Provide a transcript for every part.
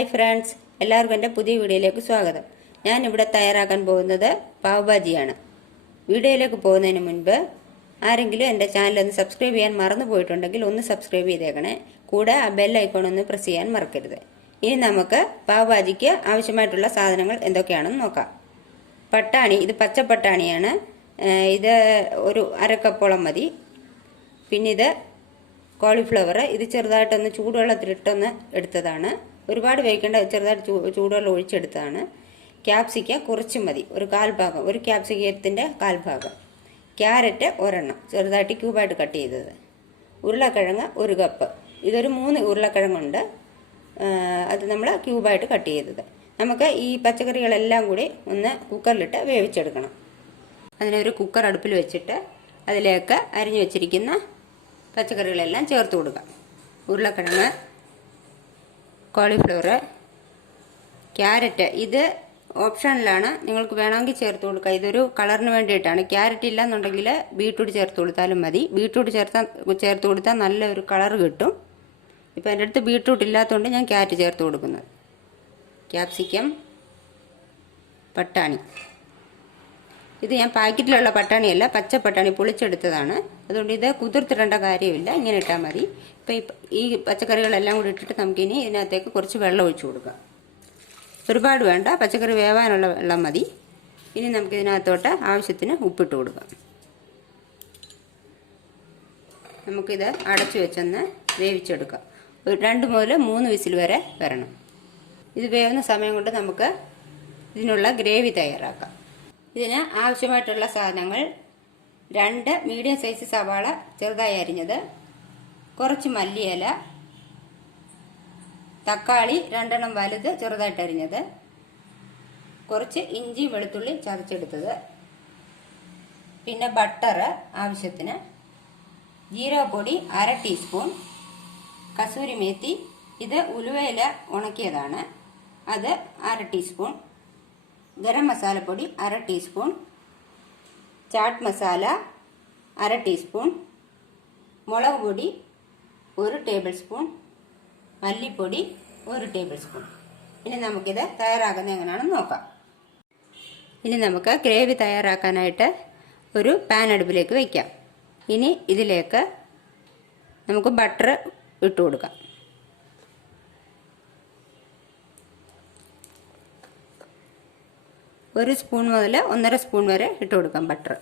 Hi friends, എല്ലാവർക്കും എൻ്റെ പുതിയ വീഡിയോയിലേക്ക് സ്വാഗതം. ഞാൻ ഇവിടെ തയ്യാറാക്കാൻ പോകുന്നത് പാവ് ഭാജിയാണ്. വീഡിയോയിലേക്ക് പോകുന്നതിന് മുൻപ് ആരെങ്കിലും എൻ്റെ ചാനൽ ഒന്ന് സബ്സ്ക്രൈബ് ചെയ്യാൻ മറന്നു പോയിട്ടുണ്ടെങ്കിൽ ഒന്ന് സബ്സ്ക്രൈബ് ചെയ്തേക്കണേ. കൂടെ ആ ബെൽ ഐക്കൺ ഒന്ന് പ്രസ് ചെയ്യാൻ മറക്കരുത്. ഇനി നമുക്ക് പാവ് ഭാജിക്ക് ആവശ്യമായിട്ടുള്ള സാധനങ്ങൾ എന്തൊക്കെയാണെന്ന് നോക്കാം. പട്ടാണി, ഇത് പച്ചപ്പട്ടാണിയാണ്. ഇത് ഒരു അരക്കപ്പോളം മതി. പിന്നെ ഇത് കോളിഫ്ലവർ, ഇത് ചെറുതായിട്ടൊന്ന് ചൂടുവെള്ളത്തിലിട്ടൊന്ന് എടുത്തതാണ്. ഒരുപാട് വേവിക്കേണ്ട, ചെറുതായിട്ട് ചൂടുവെള്ളം ഒഴിച്ചെടുത്തതാണ്. ക്യാപ്സിക്ക കുറച്ച് മതി, ഒരു കാൽഭാഗം, ഒരു ക്യാപ്സിക്കത്തിൻ്റെ കാൽഭാഗം. ക്യാരറ്റ് ഒരെണ്ണം ചെറുതായിട്ട് ക്യൂബായിട്ട് കട്ട് ചെയ്തത്. ഉരുളക്കിഴങ്ങ് 1 കപ്പ്, ഇതൊരു 3 ഉരുളക്കിഴങ്ങുണ്ട്, അത് നമ്മൾ ക്യൂബായിട്ട് കട്ട് ചെയ്തത്. നമുക്ക് ഈ പച്ചക്കറികളെല്ലാം കൂടി ഒന്ന് കുക്കറിലിട്ട് വേവിച്ചെടുക്കണം. അതിനൊരു കുക്കർ അടുപ്പിൽ വെച്ചിട്ട് അതിലേക്ക് അരിഞ്ഞു വെച്ചിരിക്കുന്ന പച്ചക്കറികളെല്ലാം ചേർത്ത് കൊടുക്കാം. ഉരുളക്കിഴങ്ങ്, കോളിഫ്ലവർ, ക്യാരറ്റ്, ഇത് ഓപ്ഷനിലാണ്, നിങ്ങൾക്ക് വേണമെങ്കിൽ ചേർത്ത് കൊടുക്കുക. ഇതൊരു കളറിന് വേണ്ടിയിട്ടാണ്. ക്യാരറ്റ് ഇല്ലാന്നുണ്ടെങ്കിൽ ബീട്രൂട്ട് ചേർത്ത് കൊടുത്താലും മതി. ബീട്രൂട്ട് ചേർത്ത് കൊടുത്താൽ നല്ലൊരു കളർ കിട്ടും. ഇപ്പോൾ എൻ്റെ അടുത്ത് ബീട്രൂട്ട് ഇല്ലാത്തതുകൊണ്ട് ഞാൻ ക്യാരറ്റ് ചേർത്ത് കൊടുക്കുന്നത്. ക്യാപ്സിക്കം, പട്ടാണി, ഇത് ഞാൻ പാക്കറ്റിലുള്ള പട്ടാണിയല്ല, പച്ച പട്ടാണി പൊളിച്ചെടുത്തതാണ്. അതുകൊണ്ട് ഇത് കുതിർത്തിടേണ്ട കാര്യമില്ല, ഇങ്ങനെ ഇട്ടാൽ മതി. ഇപ്പം ഈ പച്ചക്കറികളെല്ലാം കൂടി ഇട്ടിട്ട് നമുക്കിനി ഇതിനകത്തേക്ക് കുറച്ച് വെള്ളം ഒഴിച്ചു കൊടുക്കാം. ഒരുപാട് വേണ്ട, പച്ചക്കറി വേവാനുള്ള വെള്ളം മതി. ഇനി നമുക്കിതിനകത്തോട്ട് ആവശ്യത്തിന് ഉപ്പിട്ട് കൊടുക്കാം. നമുക്കിത് അടച്ചു വെച്ചൊന്ന് വേവിച്ചെടുക്കാം. ഒരു 2 മുതൽ 3 വിസിൽ വരെ വരണം. ഇത് വേവുന്ന സമയം കൊണ്ട് നമുക്ക് ഇതിനുള്ള ഗ്രേവി തയ്യാറാക്കാം. ഇതിന് ആവശ്യമായിട്ടുള്ള സാധനങ്ങൾ: 2 മീഡിയം സൈസ് സവാള ചെറുതായി അരിഞ്ഞത്, കുറച്ച് മല്ലിയില, തക്കാളി 2 എണ്ണം വലുത് ചെറുതായിട്ട് അരിഞ്ഞത്, കുറച്ച് ഇഞ്ചി വെളുത്തുള്ളി ചതച്ചെടുത്തത്, പിന്നെ ബട്ടർ ആവശ്യത്തിന്, ജീരകപ്പൊടി 1/2 ടീസ്പൂൺ, കസൂരി മേത്തി, ഇത് ഉലുവയില ഉണക്കിയതാണ്, അത് 1/2 ടീസ്പൂൺ, ഗരം മസാലപ്പൊടി 1/2 ടീസ്പൂൺ, ചാട്ട് മസാല 1/2 ടീസ്പൂൺ, മുളക് പൊടി 1 ടേബിൾ സ്പൂൺ, മല്ലിപ്പൊടി 1 ടേബിൾ സ്പൂൺ. ഇനി നമുക്കിത് തയ്യാറാക്കുന്നത് എങ്ങനെയാണെന്ന് നോക്കാം. ഇനി നമുക്ക് ഗ്രേവി തയ്യാറാക്കാനായിട്ട് ഒരു പാൻ അടുപ്പിലേക്ക് വയ്ക്കാം. ഇനി ഇതിലേക്ക് നമുക്ക് ബട്ടർ ഇട്ട് കൊടുക്കാം. ഒരു സ്പൂൺ മുതൽ 1.5 സ്പൂൺ വരെ ഇട്ട് കൊടുക്കാം ബട്ടർ.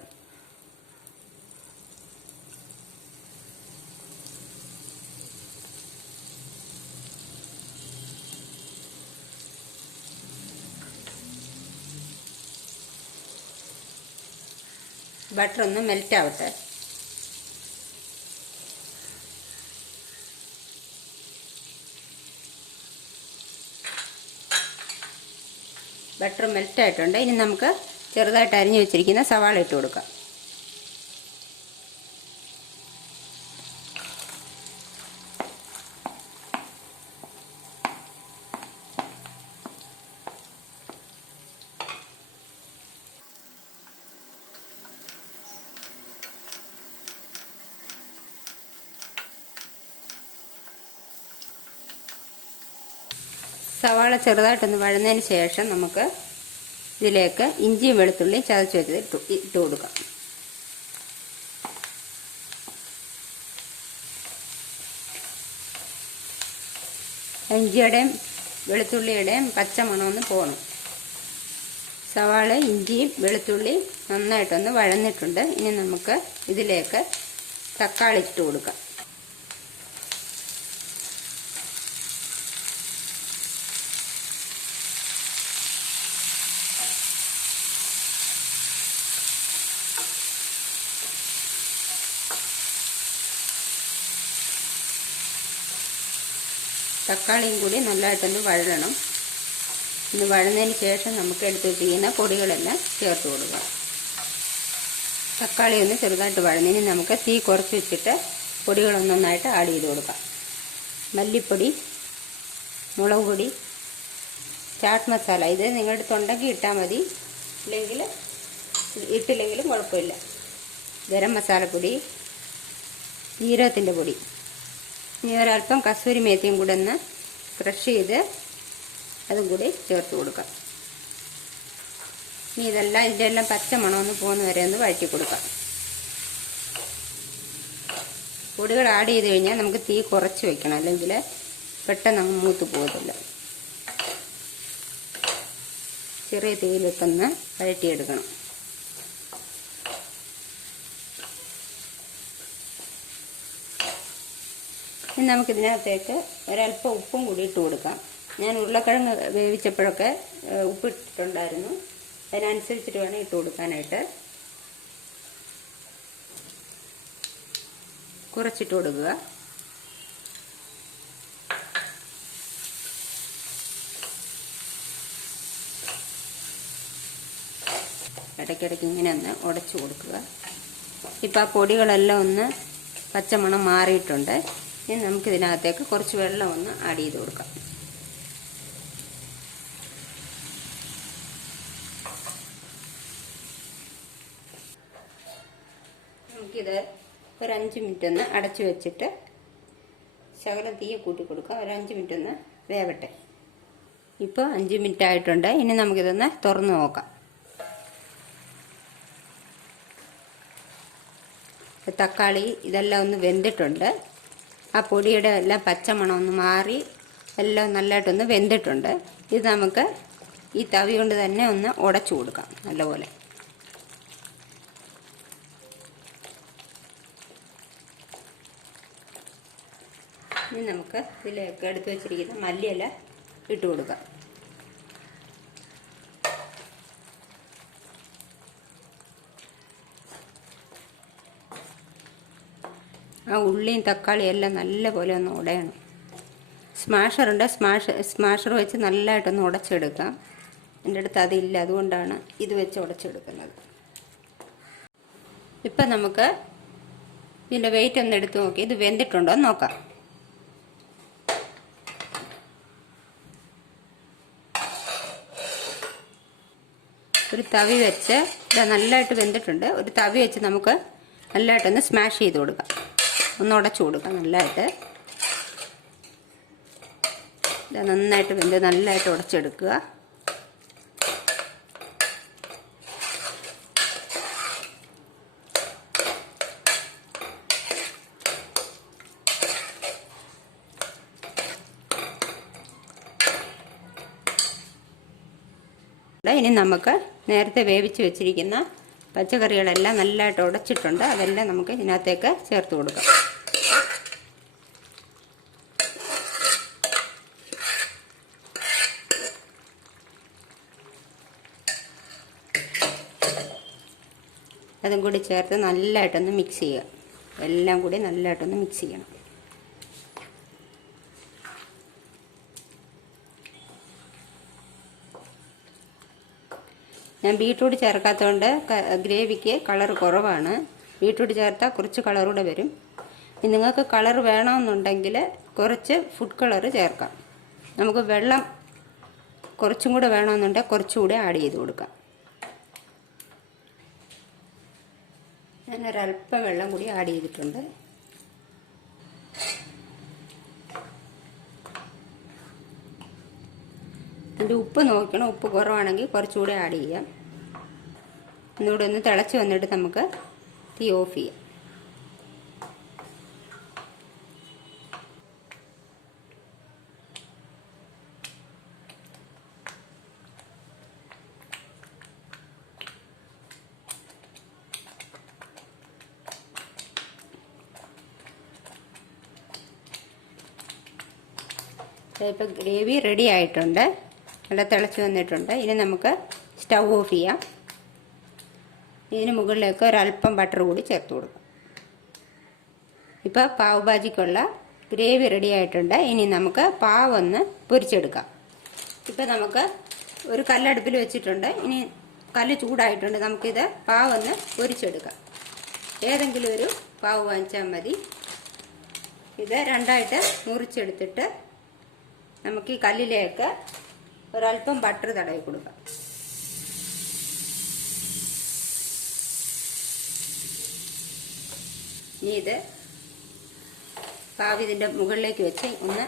ബട്ടർ ഒന്ന് മെൽറ്റ് ആവട്ടെ. ബട്ടർ മെൽറ്റ് ആയിട്ടുണ്ട്. ഇനി നമുക്ക് ചെറുതായിട്ട് അരിഞ്ഞു വെച്ചിരിക്കുന്ന സവാള ഇട്ട് കൊടുക്കാം. സവാള ചെറുതായിട്ടൊന്ന് വഴന്നതിന് ശേഷം നമുക്ക് ഇതിലേക്ക് ഇഞ്ചിയും വെളുത്തുള്ളിയും ചതച്ച് വെച്ചത് ഇട്ട് കൊടുക്കാം. ഇഞ്ചിയുടെയും വെളുത്തുള്ളിയുടെയും പച്ചമണമൊന്ന് പോകണം. സവാള, ഇഞ്ചിയും വെളുത്തുള്ളിയും നന്നായിട്ടൊന്ന് വഴന്നിട്ടുണ്ട്. ഇനി നമുക്ക് ഇതിലേക്ക് തക്കാളി ഇട്ട് കൊടുക്കാം. തക്കാളിയും കൂടി നല്ലതായിട്ടൊന്ന് വഴരണം. ഇന്ന് വഴന്നതിന് ശേഷം നമുക്ക് എടുത്ത് വെച്ചിരിക്കുന്ന പൊടികളെല്ലാം ചേർത്ത് കൊടുക്കാം. തക്കാളി ഒന്ന് ചെറുതായിട്ട് വഴന്നതിന് നമുക്ക് തീ കുറച്ച് വെച്ചിട്ട് പൊടികളൊന്നൊന്നായിട്ട് ആഡ് ചെയ്ത് കൊടുക്കാം. മല്ലിപ്പൊടി, മുളക് പൊടി, ചാട്ട് മസാല, ഇത് നിങ്ങളുടെ അടുത്തുണ്ടെങ്കിൽ ഇട്ടാൽ മതി, ഇല്ലെങ്കിൽ ഇട്ടില്ലെങ്കിലും കുഴപ്പമില്ല. ഗരം മസാലപ്പൊടി, ജീരകത്തിൻ്റെ പൊടി, ഇനി ഒരല്പം കസൂരി മേത്തിയും കൂടെ ഒന്ന് ക്രഷ് ചെയ്ത് അതും കൂടി ചേർത്ത് കൊടുക്കാം. ഇനി ഇതിൻ്റെ എല്ലാം പച്ച മണമൊന്ന് പോകുന്ന വരെ ഒന്ന് വഴറ്റി കൊടുക്കാം. പൊടികൾ ആഡ് ചെയ്ത് കഴിഞ്ഞാൽ നമുക്ക് തീ കുറച്ച് വെക്കണം, അല്ലെങ്കിൽ പെട്ടെന്ന് അങ്ങ് മൂത്ത് പോകത്തില്ല. ചെറിയ തീയിലിട്ടൊന്ന് വഴറ്റിയെടുക്കണം. ഇനി നമുക്കിതിനകത്തേക്ക് ഒരല്പം ഉപ്പും കൂടി ഇട്ട് കൊടുക്കാം. ഞാൻ ഉരുളക്കിഴങ്ങ് വേവിച്ചപ്പോഴൊക്കെ ഉപ്പിട്ടിട്ടുണ്ടായിരുന്നു, അതിനനുസരിച്ചിട്ട് വേണം ഇട്ട് കൊടുക്കാനായിട്ട്. കുറച്ചിട്ട് കൊടുക്കുക. ഇടയ്ക്കിടയ്ക്ക് ഇങ്ങനെ ഒന്ന് ഉടച്ചു കൊടുക്കുക. ഇപ്പം ആ പൊടികളെല്ലാം ഒന്ന് പച്ചമണം മാറിയിട്ടുണ്ട്. ഇനി നമുക്കിതിനകത്തേക്ക് കുറച്ച് വെള്ളം ഒന്ന് ആഡ് ചെയ്ത് കൊടുക്കാം. നമുക്കിത് ഒരു 5 മിനിറ്റ് ഒന്ന് അടച്ചു വെച്ചിട്ട് ശകലം തീയെ കൂട്ടി കൊടുക്കാം. ഒരു 5 മിനിറ്റ് ഒന്ന് വേവട്ടെ. ഇപ്പോൾ 5 മിനിറ്റ് ആയിട്ടുണ്ട്. ഇനി നമുക്കിതൊന്ന് തുറന്ന് നോക്കാം. തക്കാളി ഇതെല്ലാം ഒന്ന് വെന്തിട്ടുണ്ട്. ആ പൊടിയുടെ എല്ലാം പച്ചമണം ഒന്ന് മാറി എല്ലാം നല്ലതായിട്ടൊന്ന് വെന്തിട്ടുണ്ട്. ഇത് നമുക്ക് ഈ തവി കൊണ്ട് തന്നെ ഒന്ന് ഉടച്ചു കൊടുക്കാം നല്ലപോലെ. ഇനി നമുക്ക് ഇതിലേക്ക് എടുത്ത് വെച്ചിരിക്കുന്ന മല്ലിയില ഇട്ട് കൊടുക്കാം. ആ ഉള്ളിയും തക്കാളിയും എല്ലാം നല്ലപോലെ ഒന്ന് ഉടയണം. സ്മാഷറുണ്ട്, സ്മാഷർ വെച്ച് നല്ലതായിട്ടൊന്ന് ഉടച്ചെടുക്കാം. എൻ്റെ അടുത്ത് അതില്ല, അതുകൊണ്ടാണ് ഇത് വെച്ച് ഉടച്ചെടുക്കുന്നത്. ഇപ്പം നമുക്ക് ഇതിൻ്റെ വെയിറ്റ് ഒന്ന് എടുത്ത് നോക്കി ഇത് വെന്തിട്ടുണ്ടോ എന്ന് നോക്കാം. ഒരു തവി വെച്ച് ഇത് നല്ലതായിട്ട് വെന്തിട്ടുണ്ട്. ഒരു തവി വെച്ച് നമുക്ക് നല്ലതായിട്ടൊന്ന് സ്മാഷ് ചെയ്ത് കൊടുക്കാം, ഒന്ന് ഉടച്ചു കൊടുക്കാം നല്ലതായിട്ട്. ഇത് നന്നായിട്ട് വെന്ത് നല്ലതായിട്ട് ഉടച്ചെടുക്കുക. ഇനി നമുക്ക് നേരത്തെ വേവിച്ച് വെച്ചിരിക്കുന്ന പച്ചക്കറികളെല്ലാം നല്ലതായിട്ട് ഉടച്ചിട്ടുണ്ട്. അതെല്ലാം നമുക്ക് ഇതിനകത്തേക്ക് ചേർത്ത് കൊടുക്കാം. അതും കൂടി ചേർത്ത് നല്ലതായിട്ടൊന്ന് മിക്സ് ചെയ്യുക. എല്ലാം കൂടി നല്ലതായിട്ടൊന്ന് മിക്സ് ചെയ്യണം. ഞാൻ ബീട്രൂട്ട് ചേർക്കാത്തതുകൊണ്ട് ഗ്രേവിക്ക് കളർ കുറവാണ്. ബീട്രൂട്ട് ചേർത്താൽ കുറച്ച് കളറൂടെ വരും. നിങ്ങൾക്ക് കളർ വേണമെന്നുണ്ടെങ്കിൽ കുറച്ച് ഫുഡ് കളർ ചേർക്കാം. നമുക്ക് വെള്ളം കുറച്ചും കൂടെ വേണമെന്നുണ്ടെങ്കിൽ കുറച്ചുകൂടി ആഡ് ചെയ്ത് കൊടുക്കാം. ഞാനൊരല്പം വെള്ളം കൂടി ആഡ് ചെയ്തിട്ടുണ്ട്. അതിൻ്റെ ഉപ്പ് നോക്കണം, ഉപ്പ് കുറവാണെങ്കിൽ കുറച്ചുകൂടി ആഡ് ചെയ്യാം. ഒന്നുകൂടെ ഒന്ന് തിളച്ച് വന്നിട്ട് നമുക്ക് തീ ഓഫ് ചെയ്യാം. ഇപ്പോൾ ഗ്രേവി റെഡി ആയിട്ടുണ്ട്, നല്ല തിളച്ച് വന്നിട്ടുണ്ട്. ഇനി നമുക്ക് സ്റ്റൗ ഓഫ് ചെയ്യാം. ഇതിന് മുകളിലേക്ക് ഒരല്പം ബട്ടർ കൂടി ചേർത്ത് കൊടുക്കാം. ഇപ്പോൾ പാവ് ഭാജിക്കുള്ള ഗ്രേവി റെഡി ആയിട്ടുണ്ട്. ഇനി നമുക്ക് പാവ് ഒന്ന് പൊരിച്ചെടുക്കാം. ഇപ്പോൾ നമുക്ക് ഒരു കല്ലടുപ്പിൽ വെച്ചിട്ടുണ്ട്. ഇനി കല്ല് ചൂടായിട്ടുണ്ട്. നമുക്കിത് പാവ് ഒന്ന് പൊരിച്ചെടുക്കാം. ഏതെങ്കിലും ഒരു പാവ് വാങ്ങിച്ചാൽ മതി. ഇത് രണ്ടായിട്ട് മുറിച്ചെടുത്തിട്ട് നമുക്ക് ഈ കല്ലിലേക്ക് ഒരല്പം ബട്ടർ തടവി കൊടുക്കാം. ഇനി ഇത് പാവ് ഇതിൻ്റെ മുകളിലേക്ക് വെച്ച് ഒന്ന്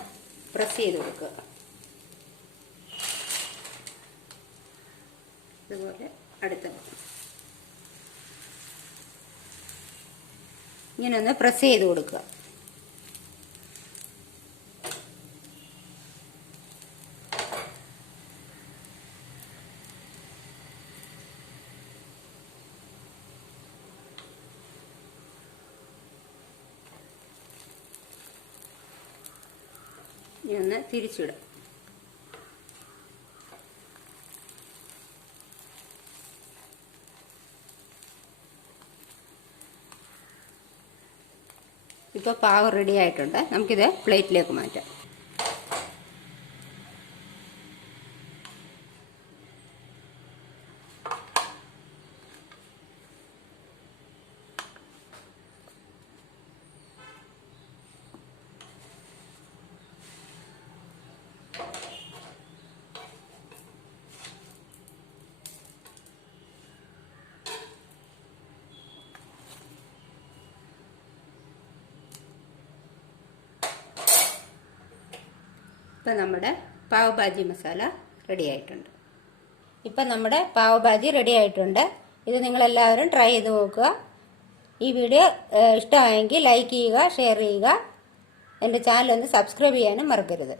പ്രസ് ചെയ്ത് കൊടുക്കുക. ഇതുപോലെ അടുത്തത് ഇങ്ങനെ ഒന്ന് പ്രസ് ചെയ്ത് കൊടുക്കുക. ഇനി ഒന്ന് തിരിച്ചിടാം. ഇപ്പോൾ പാവ് റെഡി ആയിട്ടുണ്ട്. നമുക്കിത് പ്ലേറ്റിലേക്ക് മാറ്റാം. ഇപ്പം നമ്മുടെ പാവ് ഭാജി മസാല റെഡി ആയിട്ടുണ്ട്. ഇപ്പം നമ്മുടെ പാവ് ഭാജി റെഡി ആയിട്ടുണ്ട്. ഇത് നിങ്ങളെല്ലാവരും ട്രൈ ചെയ്ത് നോക്കുക. ഈ വീഡിയോ ഇഷ്ടമായെങ്കിൽ ലൈക്ക് ചെയ്യുക, ഷെയർ ചെയ്യുക. എൻ്റെ ചാനൽ ഒന്ന് സബ്സ്ക്രൈബ് ചെയ്യാനും മറക്കരുത്.